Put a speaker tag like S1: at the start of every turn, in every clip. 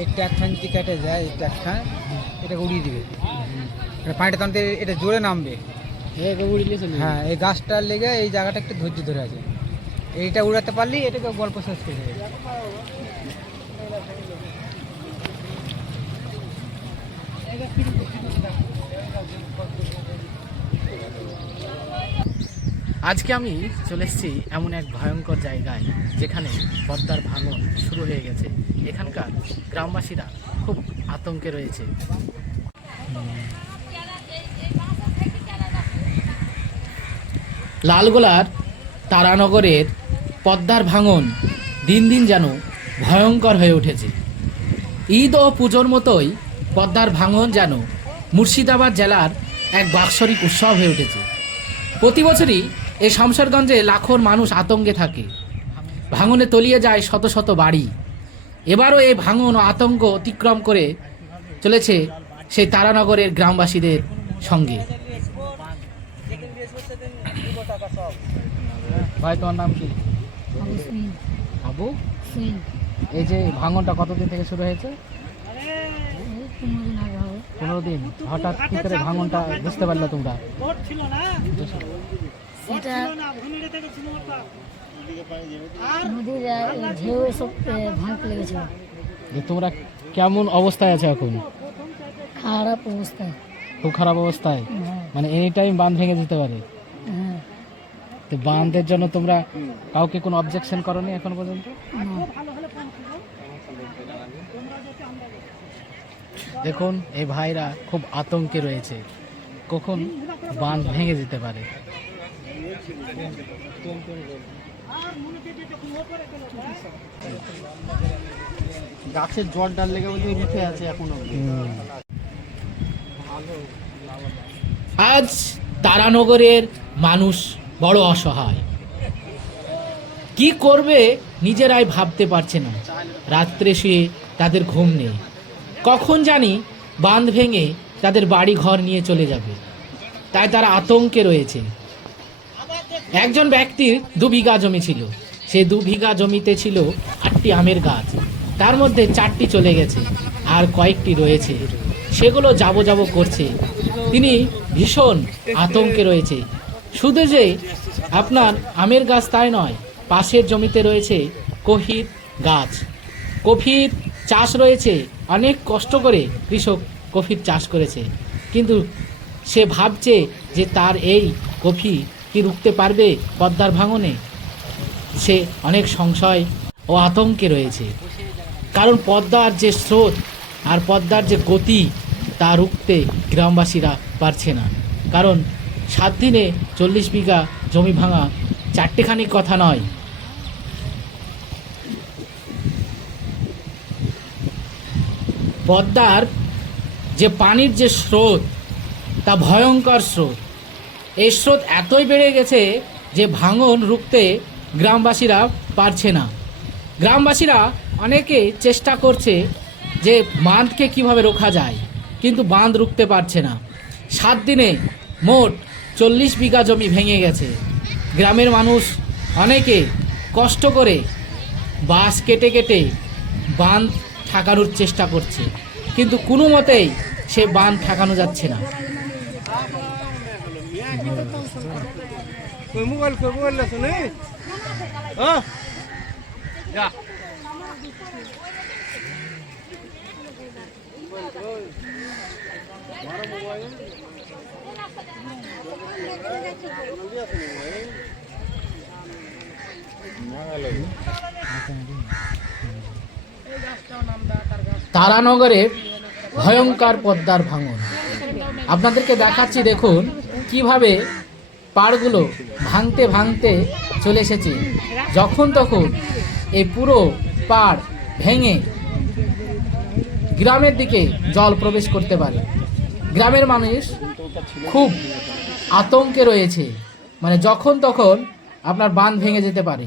S1: এই ট্যাকখান যদি কেটে যায় এই ট্যাকখান এটা উড়িয়ে দিবে। এটা পানিটা তান তো এটা জোরে নামবে। হ্যাঁ এই গাছটার লেগে এই জায়গাটা একটু ধৈর্য ধরে আছে। এইটা উড়াতে পারলেই এটাকে গল্প শেষ করে দেবে।
S2: আজকে আমি চলে এসেছি এমন এক ভয়ঙ্কর জায়গায় যেখানে পদ্মার ভাঙন শুরু হয়ে গেছে। এখানকার গ্রামবাসীরা খুব আতঙ্কে রয়েছে। লালগোলার তারানগরের পদ্মার ভাঙন দিন দিন যেন ভয়ঙ্কর হয়ে উঠেছে। ঈদ ও পুজোর মতোই পদ্মার ভাঙন যেন মুর্শিদাবাদ জেলার এক বাৎসরিক উৎসব হয়ে উঠেছে। প্রতি বছরই এই শামসারগঞ্জে লাখোর মানুষ আতঙ্কে থাকে। ভাঙনে তলিয়ে যায় শত শত বাড়ি। এবারও এই ভাঙন ও আতঙ্ক অতিক্রম করে চলেছে সেই তারানগরের গ্রামবাসীদের সঙ্গে। ভাই, তোমার নাম কি? আবু? এই যে ভাঙনটা কতদিন থেকে শুরু হয়েছে? পনেরো দিন। হঠাৎ কি করে ভাঙনটা বুঝতে পারলে তোমরা?
S3: সেটা নদীর আহ, ঢেউ এসব আহ, ভাঙতে লেগেছিল।
S2: যে তোমরা কেমন অবস্থায় আছো এখন?
S3: খারাপ অবস্থায়।
S2: খুব খারাপ অবস্থায়?
S3: হ্যাঁ।
S2: মানে এনি টাইম বাঁধ ভেঙে যেতে পারে?
S3: হ্যাঁ।
S2: তো বাঁধের জন্য তোমরা কাউকে কোনো অবজেকশন করনি এখন পর্যন্ত? দেখুন এই ভাইরা খুব আতঙ্কে রয়েছে। কখন বাঁধ ভেঙে যেতে পারে?
S1: গাছের জল ডাল লেগে বলতে রুখে আছে এখনও
S2: আজ তারানগরের মানুষ বড় অসহায়। কি করবে নিজেরাই ভাবতে পারছে না। রাত্রে শুয়ে তাদের ঘুম নেই। কখন জানি বাঁধ ভেঙে তাদের বাড়ি ঘর নিয়ে চলে যাবে। তাই তারা আতঙ্কে রয়েছে। একজন ব্যক্তির দু বিঘা জমি ছিল। সে দু বিঘা জমিতে ছিল আটটি আমের গাছ। তার মধ্যে চারটি চলে গেছে আর কয়েকটি রয়েছে। সেগুলো যাব যাব করছে। তিনি ভীষণ আতঙ্কে রয়েছে। শুধু যে আপনার আমের গাছ তাই নয়, পাশের জমিতে রয়েছে কহির গাছ। কফির চাষ রয়েছে। অনেক কষ্ট করে কৃষক কফির চাষ করেছে। কিন্তু সে ভাবছে যে তার এই কফি কি রুখতে পারবে পদ্মার ভাঙনে? সে অনেক সংশয় ও আতঙ্কে রয়েছে। কারণ পদ্মার যে স্রোত আর পদ্মার যে গতি, তা রুখতে গ্রামবাসীরা পারছে না। কারণ সাত দিনে চল্লিশ বিঘা জমি ভাঙা চারটেখানি কথা নয়। পদ্মার যে পানির যে স্রোত, তা ভয়ঙ্কর স্রোত। এই স্রোত এতই বেড়ে গেছে যে ভাঙন রুখতে গ্রামবাসীরা পারছে না। গ্রামবাসীরা অনেকে চেষ্টা করছে যে বাঁধকে কীভাবে রোখা যায়, কিন্তু বাঁধ রুখতে পারছে না। সাত দিনে মোট চল্লিশ বিঘা জমি ভেঙে গেছে। গ্রামের মানুষ অনেকে কষ্ট করে বাঁশ কেটে কেটে বাঁধ ঠাকানোর চেষ্টা করছে, কিন্তু কোনো মতেই সে বাঁধ ঠাকানো যাচ্ছে না। তারানগরে ভয়ঙ্কর পদ্মার ভাঙন। আপনাদেরকে দেখাচ্ছি দেখুন কীভাবে পাড়গুলো ভাঙতে ভাঙতে চলে এসেছে? যখন তখন এই পুরো পাড় ভেঙে গ্রামের দিকে জল প্রবেশ করতে পারে। গ্রামের মানুষ খুব আতঙ্কে রয়েছে। মানে যখন তখন আপনার বাঁধ ভেঙে যেতে পারে।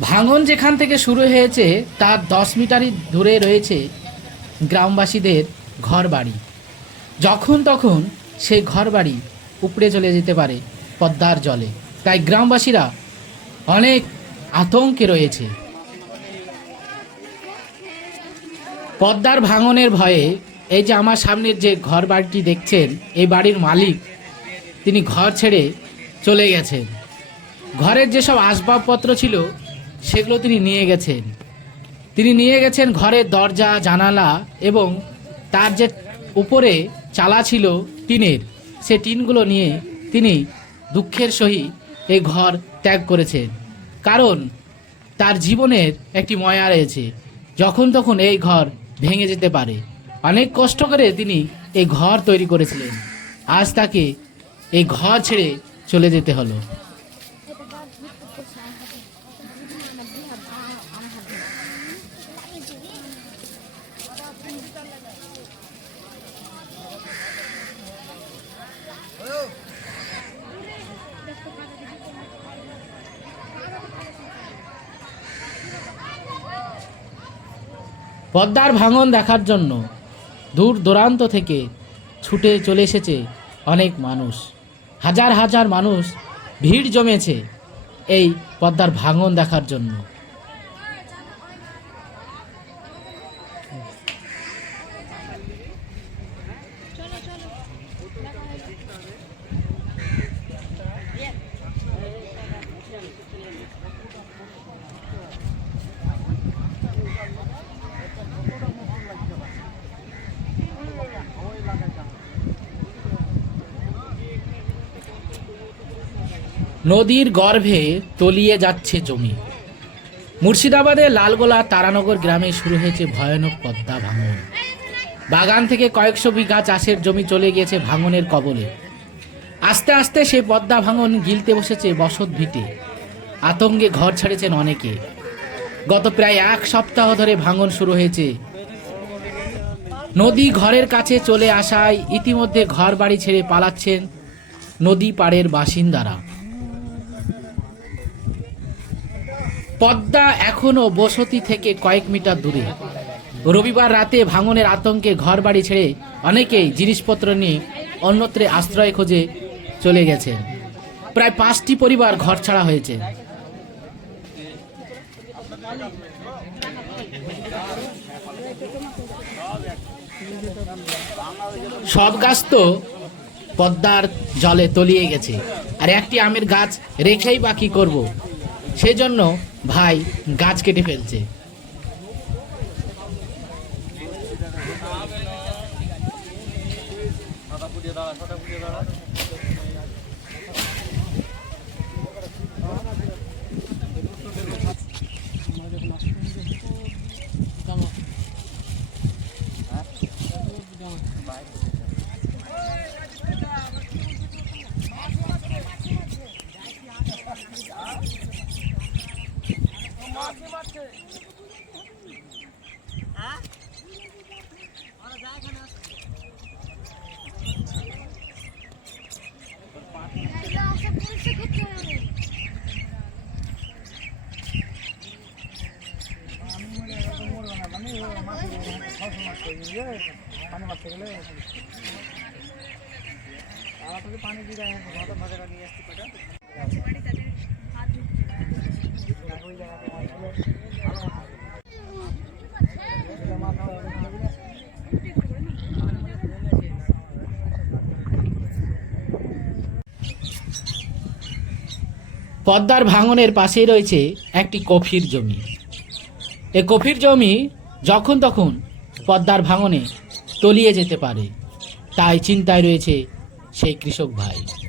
S4: ভাঙন
S2: যেখান থেকে শুরু হয়েছে তার দশ মিটারই দূরে রয়েছে গ্রামবাসীদের ঘর বাড়ি যখন তখন সেই ঘর বাড়ি উপড়ে চলে যেতে পারে পদ্মার জলে। তাই গ্রামবাসীরা অনেক আতঙ্কে রয়েছে। পদ্মার ভাঙনের ভয়ে এই যে আমার সামনের যে ঘর বাড়িটি দেখছেন, এই বাড়ির মালিক, তিনি ঘর ছেড়ে চলে গেছেন। ঘরের যেসব আসবাবপত্র ছিল, সেগুলো তিনি নিয়ে গেছেন। তিনি নিয়ে গেছেন ঘরের দরজা, জানালা এবং তার যে উপরে চালা ছিল টিনের, সে টিনগুলো নিয়ে তিনি দুঃখের সহিত এই ঘর ত্যাগ করেছেন। কারণ তার জীবনের একটি ময়া রয়েছে, যখন তখন এই ঘর ভেঙে যেতে পারে। অনেক কষ্ট করে তিনি এই ঘর তৈরি করেছিলেন। আজ তাকে এই ঘর ছেড়ে চলে যেতে হলো। পদ্মার ভাঙন দেখার জন্য দূর দূরান্ত থেকে ছুটে চলে এসেছে অনেক মানুষ। হাজার হাজার মানুষ ভিড় জমেছে এই পদ্মার ভাঙন দেখার জন্য। নদীর গর্ভে তলিয়ে যাচ্ছে জমি। মুর্শিদাবাদের লালগোলা তারানগর গ্রামে শুরু হয়েছে ভয়ানক পদ্মা ভাঙন। বাগান থেকে কয়েকশো বিঘা চাষের জমি চলে গিয়েছে ভাঙনের কবলে। আস্তে আস্তে সেই পদ্মা ভাঙন গিলতে বসেছে বসত ভিটে। আতঙ্কে ঘর ছেড়েছেন অনেকে। গত প্রায় এক সপ্তাহ ধরে ভাঙন শুরু হয়েছে। নদী ঘরের কাছে চলে আসায় ইতিমধ্যে ঘর বাড়ি ছেড়ে পালাচ্ছেন নদী পাড়ের বাসিন্দারা। পদ্মা এখনও বসতি থেকে কয়েক মিটার দূরে। রবিবার রাতে ভাঙনের আতঙ্কে ঘর বাড়ি ছেড়ে অনেকেই জিনিসপত্র নিয়ে অন্যত্রে আশ্রয় খোঁজে চলে গেছেন প্রায় পাঁচটি পরিবার ঘর ছাড়া হয়েছে। সব গাছ তো পদ্মার জলে তলিয়ে গেছে। আর একটি আমের গাছ রেখেই বা কি করব? সেজন্য ভাই গাছ কেটে ফেলছে। মানে পানি মারতে গেলে তারা তোকে পানি দিয়ে আসতে পারে। পদ্মার ভাঙনের পাশেই রয়েছে একটি কফির জমি। এ কফির জমি যখন তখন পদ্মার ভাঙনে তলিয়ে যেতে পারে। তাই চিন্তায় রয়েছে সেই কৃষক ভাই।